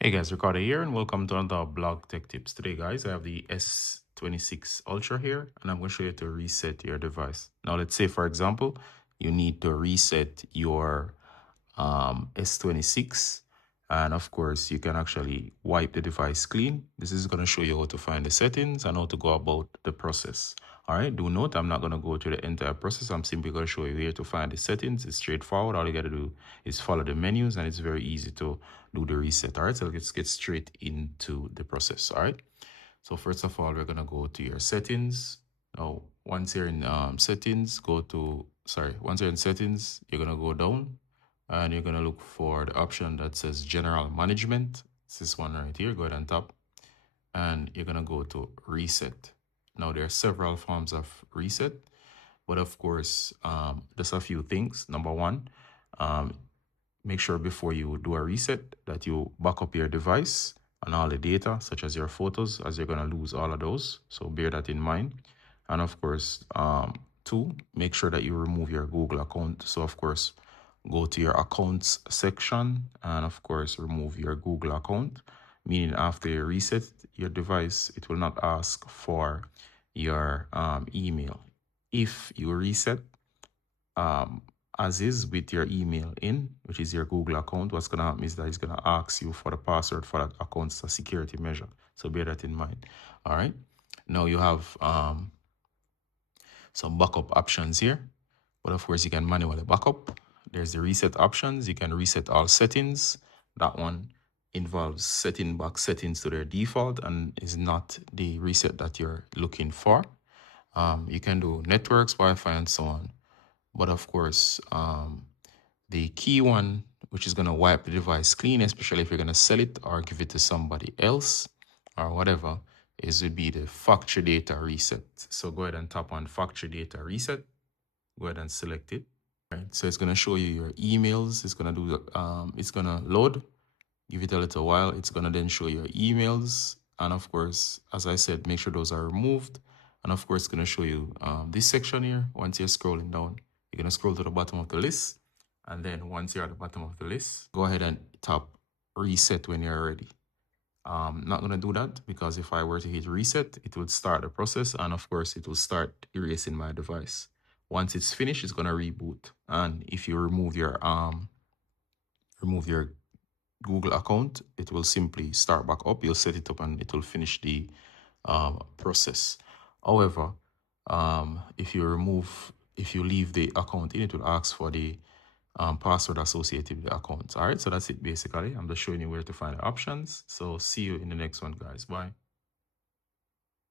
Hey guys, Ricardo here and welcome to another blog tech tips. Today guys, I have the S26 Ultra here and I'm going to show you to reset your device. Now let's say for example, you need to reset your S26 and of course you can actually wipe the device clean. This is going to show you how to find the settings and how to go about the process. All right, do note I'm not going to go through the entire process. I'm simply going to show you here to find the settings. It's straightforward. All you got to do is follow the menus and it's very easy to do the reset. All right, so let's get straight into the process. All right, so first of all, we're going to go to your settings. Now, once you're in settings, once you're in settings, you're going to go down and you're going to look for the option that says general management. It's this one right here. Go ahead and tap and you're going to go to reset. Now, there are several forms of reset, but of course, just a few things. Number one, make sure before you do a reset that you back up your device and all the data, such as your photos, as you're going to lose all of those. So bear that in mind. And of course, two, make sure that you remove your Google account. So of course, go to your accounts section and of course, remove your Google account, meaning after you reset your device, it will not ask for your email. If you reset as is with your email in, which is your Google account, what's going to happen is that it's going to ask you for the password for that account. It's a security measure. So bear that in mind. All right. Now you have some backup options here, but of course you can manually backup. There's the reset options. You can reset all settings. That one involves setting back settings to their default and is not the reset that you're looking for. You can do networks, Wi-Fi, and so on. But of course, the key one, which is going to wipe the device clean, especially if you're going to sell it or give it to somebody else or whatever, would be the factory data reset. So go ahead and tap on factory data reset. Go ahead and select it. All right, so it's going to show you your emails. It's going to do it's going to load. Give it a little while. It's going to then show your emails. And of course, as I said, make sure those are removed. And of course, it's going to show you this section here. Once you're scrolling down, you're going to scroll to the bottom of the list. And then once you're at the bottom of the list, go ahead and tap reset when you're ready. Not going to do that because if I were to hit reset, it would start the process. And of course, it will start erasing my device. Once it's finished, it's going to reboot. And if you remove your Google account, it will simply start back up. You'll set it up and it will finish the process. However, if you leave the account in, it will ask for the password associated with the account. All right, so that's it basically. I'm just showing you where to find the options. So see you in the next one, guys. Bye.